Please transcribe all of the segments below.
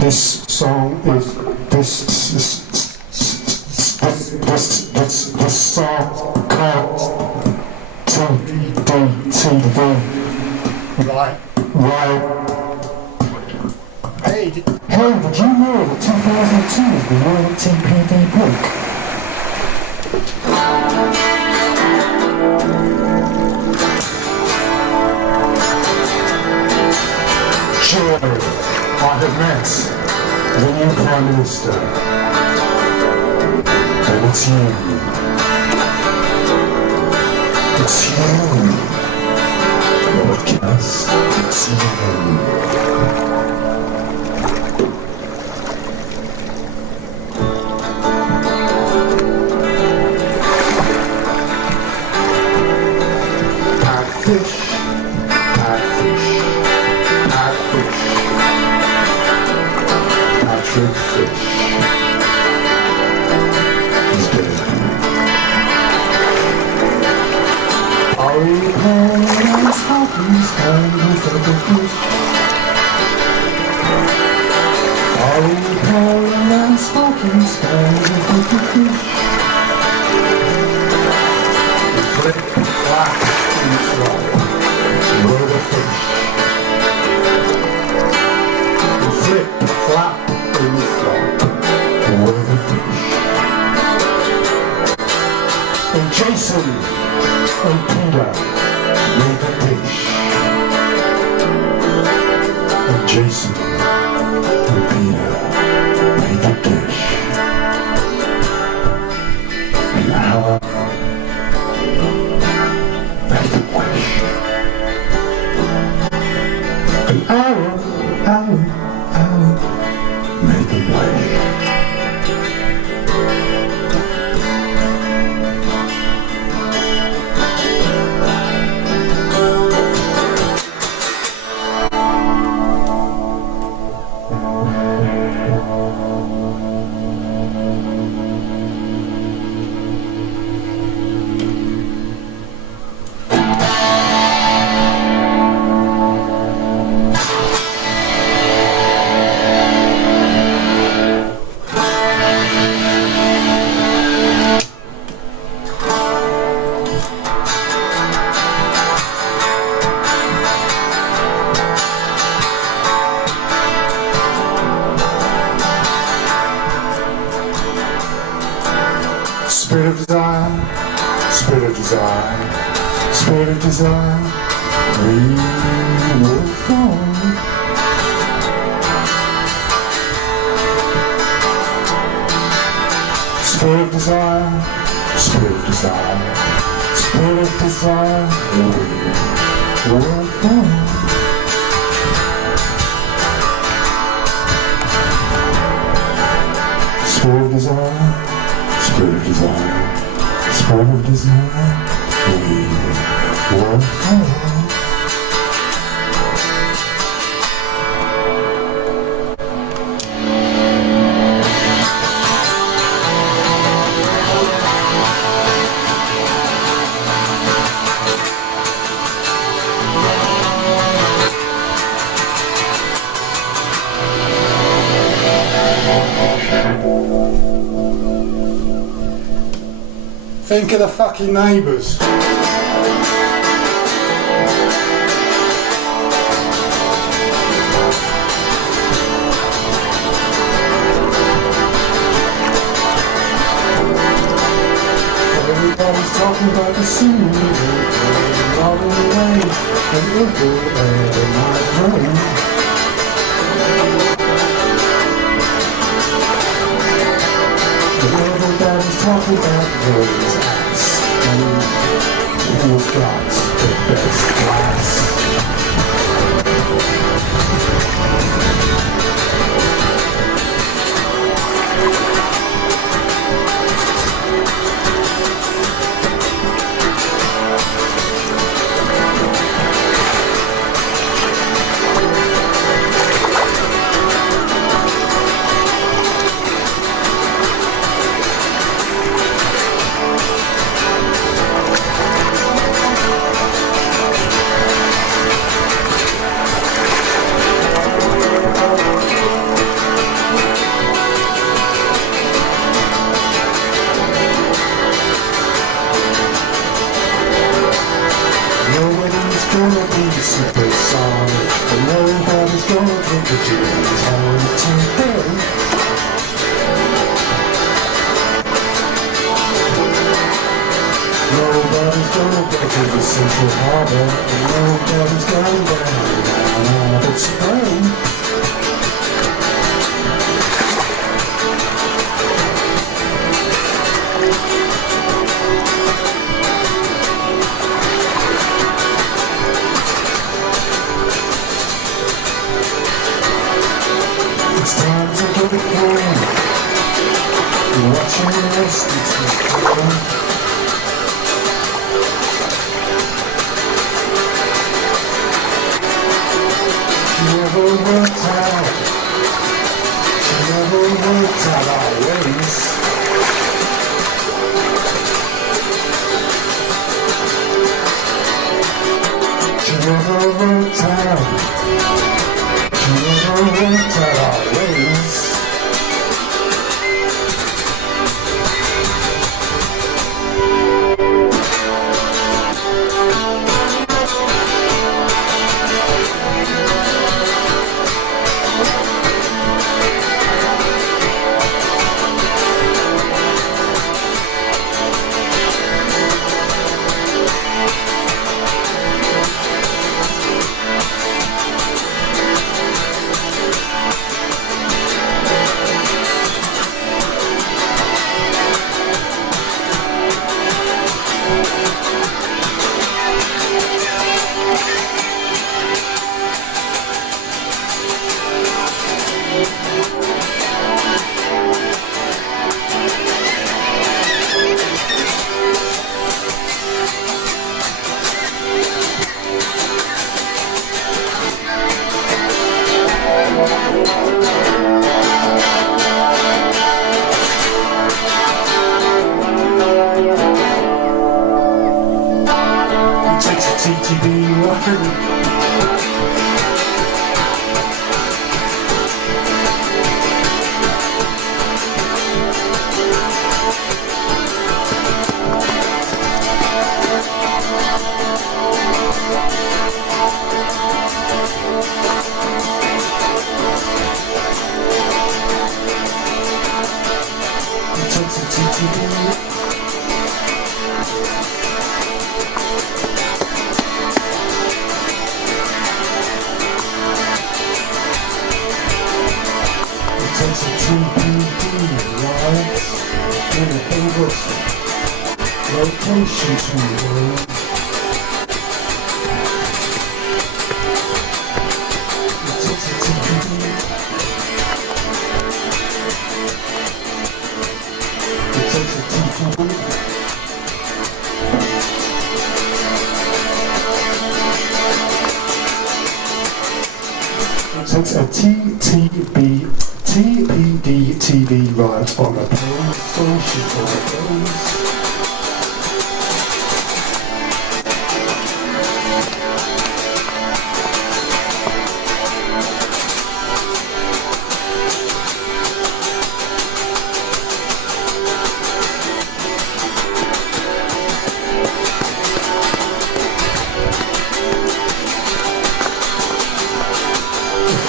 This song is this song called TDTV. Right. Hey, did you know that 2002 is the year that TPD broke? Sure, I have met the new Prime Minister, and it's you. It's you. Yes, it's you. Patrick Fish is dead. Oh, Paradise Hopkins and the fish. Oh, Paradise Hopkins and the fish. The flip, flash, and fly. Were the fish. The flip, flap. And Jason and Peter made the dish. And Jason and Peter made the dish. And Alan made the wish. And Alan made the wish. Spirit of desire, spirit of desire, spirit of desire, we will fall. Spirit of desire, spirit of desire, spirit of desire, we will fall. Spirit of desire. Spirit of desire, spirit of desire, we will fall. think of the fucking neighbours. Everybody's talking about the scene, all the way, and everywhere in my brain. Everybody's talking about those ass, and who's got the best class. gonna drink the gin and tonic today. Nobody's gonna get to the Central Harbor, and nobody's going down out of Spain. It's time to get it going. You're watching this, it's recording. She never worked out our ways. She never worked out our ways. It takes a TTB one. It takes a TTB. It takes a TPD, right? In a favorite location to know. It takes a TPD. It takes a TPD. It takes a TPD TV right on the PlayStation for those.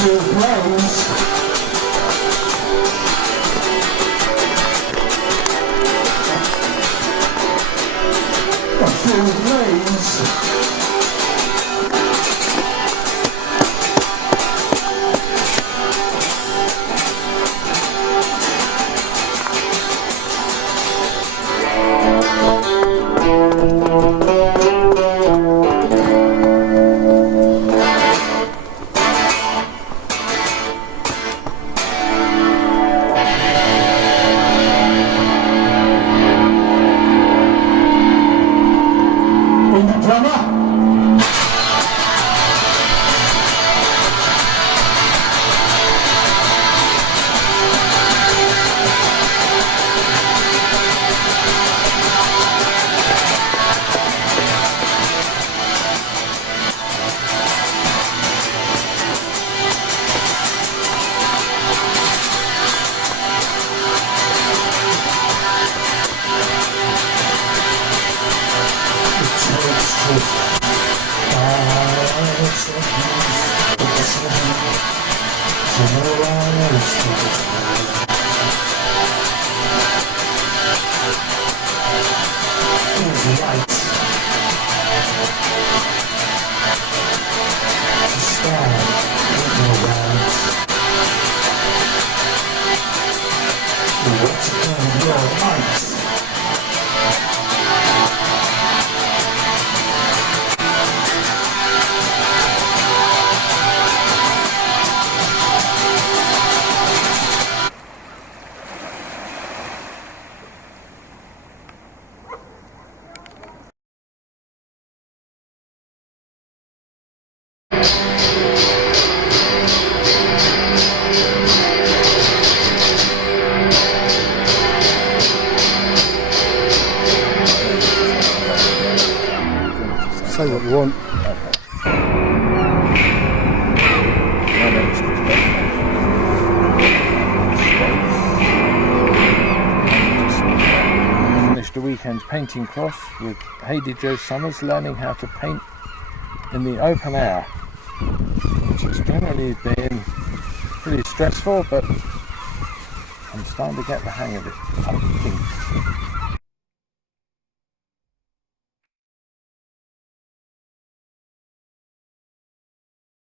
Full blows. Full blaze. Say what you want. Finished the weekend painting cross with Heidi Jo Summers, learning how to paint in the open air, which has generally been pretty stressful, but I'm starting to get the hang of it, I think.